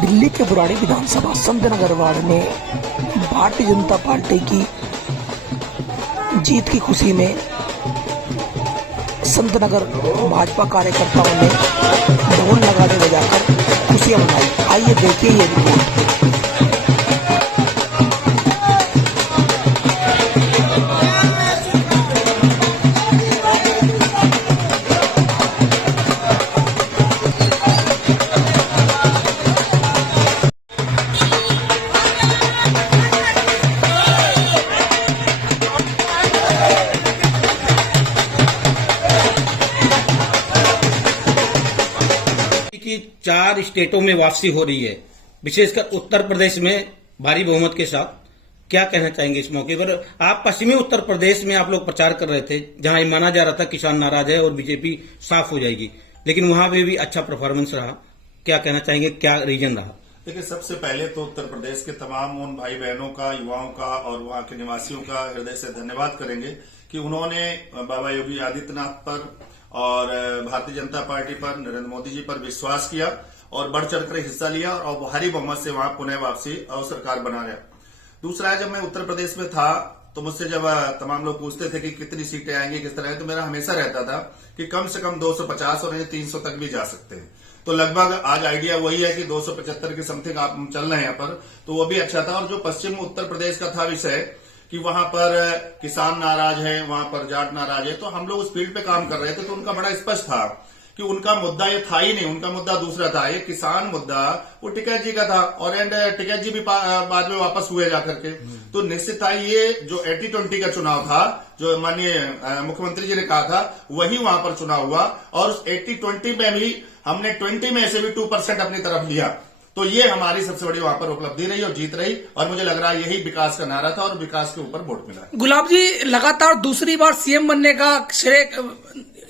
दिल्ली के बुराड़ी विधानसभा संतनगर वार्ड में भारतीय जनता पार्टी की जीत की खुशी में संतनगर भाजपा कार्यकर्ताओं ने ढोल नगाड़े बजाकर खुशियां मनाई। आइए देखिए ये रिपोर्ट। की 4 स्टेटों में वापसी हो रही है, विशेषकर उत्तर प्रदेश में भारी बहुमत के साथ। क्या कहना चाहेंगे इस मौके पर? आप पश्चिमी उत्तर प्रदेश में आप लोग प्रचार कर रहे थे, जहां माना जा रहा था किसान नाराज है और बीजेपी साफ हो जाएगी, लेकिन वहां पे भी अच्छा परफॉर्मेंस रहा। क्या कहना चाहेंगे, क्या रीजन रहा? देखिए, सबसे पहले तो उत्तर प्रदेश के तमाम उन भाई बहनों का, युवाओं का और वहां के निवासियों का हृदय से धन्यवाद करेंगे कि उन्होंने बाबा योगी आदित्यनाथ पर और भारतीय जनता पार्टी पर, नरेंद्र मोदी जी पर विश्वास किया और बढ़ चढ़कर हिस्सा लिया और भारी बहुमत से वहां पुनः वापसी और सरकार बना रहा। दूसरा, जब मैं उत्तर प्रदेश में था तो मुझसे जब तमाम लोग पूछते थे कि कितनी सीटें आएंगी, किस तरह, तो मेरा हमेशा रहता था कि कम से कम 250 और 300 तक भी जा सकते हैं। तो लगभग आज आइडिया वही है कि 275 के समथिंग आप चल रहे हैं यहाँ पर, तो वो भी अच्छा था। और जो पश्चिम उत्तर प्रदेश का था विषय कि वहां पर किसान नाराज है, वहां पर जाट नाराज है, तो हम लोग उस फील्ड पे काम कर रहे थे, तो उनका बड़ा स्पष्ट था कि उनका मुद्दा ये था ही नहीं, उनका मुद्दा दूसरा था। ये किसान मुद्दा वो टिकैत जी का था और टिकैत जी भी बाद में वापस हुए जाकर के। तो निश्चित था ये जो 80-20 का चुनाव था, जो माननीय मुख्यमंत्री जी ने कहा था, वही वहां पर चुनाव हुआ और उस 80-20 में भी हमने 20 में से भी 2% अपनी तरफ लिया। तो ये हमारी सबसे बड़ी वहां पर उपलब्धि रही और जीत रही, और मुझे लग रहा है यही विकास का नारा था और विकास के ऊपर वोट मिला। गुलाब जी, लगातार दूसरी बार सीएम बनने का श्रेय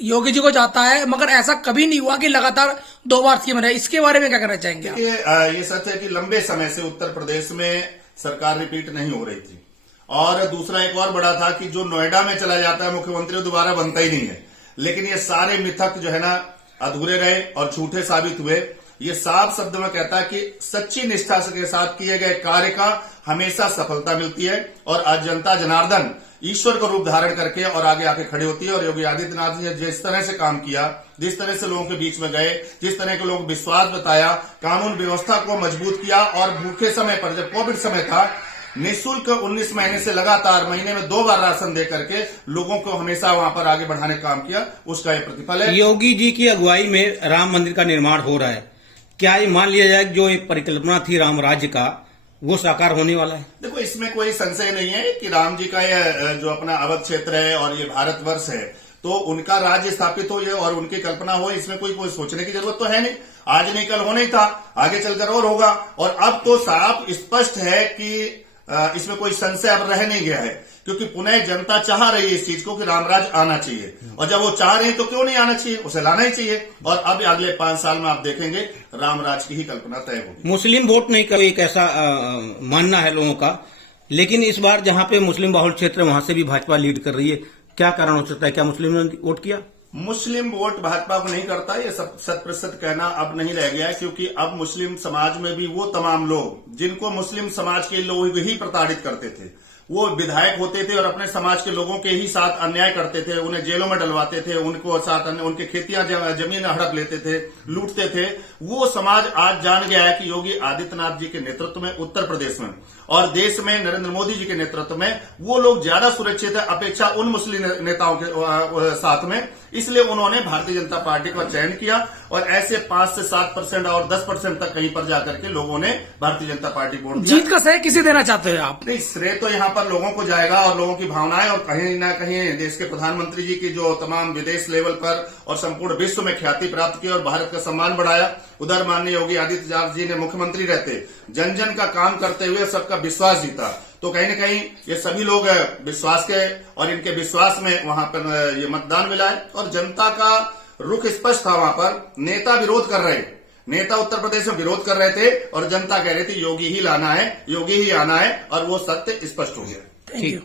योगी जी को जाता है, मगर ऐसा कभी नहीं हुआ कि लगातार 2 बार सीएम रहे। इसके बारे में क्या कहना चाहेंगे? ये सच है कि लंबे समय से उत्तर प्रदेश में सरकार रिपीट नहीं हो रही थी। और दूसरा एक और बड़ा था कि जो नोएडा में चला जाता है मुख्यमंत्री, दोबारा बनता ही नहीं है। लेकिन ये सारे मिथक जो है ना अधूरे रहे और झूठे साबित हुए। ये साफ शब्द में कहता है कि सच्ची निष्ठा के साथ किए गए कार्य का हमेशा सफलता मिलती है और आज जनता जनार्दन ईश्वर को रूप धारण करके और आगे आके खड़ी होती है। और योगी आदित्यनाथ जी ने जिस तरह से काम किया, जिस तरह से लोगों के बीच में गए, जिस तरह के लोग विश्वास बताया, कानून व्यवस्था को मजबूत किया और भूखे समय पर, जब कोविड समय था, निःशुल्क 19 महीने से लगातार महीने में 2 बार राशन दे करके लोगों को हमेशा वहां पर आगे बढ़ाने का काम किया, उसका ये प्रतिफल है। योगी जी की अगुवाई में राम मंदिर का निर्माण हो रहा है। क्या ये मान लिया जाए जो एक परिकल्पना थी राम राज्य का, वो साकार होने वाला है? देखो, इसमें कोई संशय नहीं है कि राम जी का ये जो अपना अवध क्षेत्र है और ये भारतवर्ष है, तो उनका राज्य स्थापित हो ये और उनकी कल्पना हो, इसमें कोई सोचने की जरूरत तो है नहीं। आज नहीं कल होना ही था, आगे चलकर और होगा। और अब तो साफ स्पष्ट है कि इसमें कोई संशय अब रह नहीं गया है, क्योंकि पुनः जनता चाह रही है इस चीज को कि रामराज आना चाहिए। और जब वो चाह रहे हैं तो क्यों नहीं आना चाहिए, उसे लाना ही चाहिए। और अब अगले 5 साल में आप देखेंगे रामराज की ही कल्पना तय होगी। मुस्लिम वोट नहीं कर, एक ऐसा मानना है लोगों का, लेकिन इस बार जहां पे मुस्लिम बहुल क्षेत्र है वहां से भी भाजपा लीड कर रही है। क्या कारण हो सकता है? क्या मुस्लिम ने वोट किया? मुस्लिम वोट भाजपा को नहीं करता, ये 100% कहना अब नहीं रह गया है, क्योंकि अब मुस्लिम समाज में भी वो तमाम लोग जिनको मुस्लिम समाज के लोग ही प्रताड़ित करते थे, वो विधायक होते थे और अपने समाज के लोगों के ही साथ अन्याय करते थे, उन्हें जेलों में डलवाते थे, उनको साथ उनके खेतियां जमीन हड़प लेते थे, लूटते थे। वो समाज आज जान गया है कि योगी आदित्यनाथ जी के नेतृत्व में उत्तर प्रदेश में और देश में नरेंद्र मोदी जी के नेतृत्व में वो लोग ज्यादा सुरक्षित है अपेक्षा उन मुस्लिम नेताओं के साथ में। इसलिए उन्होंने भारतीय जनता पार्टी का चयन किया और ऐसे 5 से 7% और 10% तक कहीं पर जाकर के लोगों ने भारतीय जनता पार्टी को वोट दिया। जीत का श्रेय किसे देना चाहते हैं आप? नहीं, श्रेय तो यहाँ पर लोगों को जाएगा और लोगों की भावनाएं, और कहीं ना कहीं देश के प्रधानमंत्री जी की जो तमाम विदेश लेवल पर और संपूर्ण विश्व में ख्याति प्राप्त की और भारत का सम्मान बढ़ाया, उधर माननीय योगी आदित्यनाथ जी ने मुख्यमंत्री रहते जन जन का काम करते हुए सबका विश्वास जीता। तो कहीं न कहीं ये सभी लोग विश्वास के और इनके विश्वास में वहां पर ये मतदान मिला है और जनता का रुख स्पष्ट था। वहां पर नेता विरोध कर रहे, नेता उत्तर प्रदेश में विरोध कर रहे थे और जनता कह रही थी योगी ही लाना है, योगी ही आना है, और वो सत्य स्पष्ट हो गया। Thank you.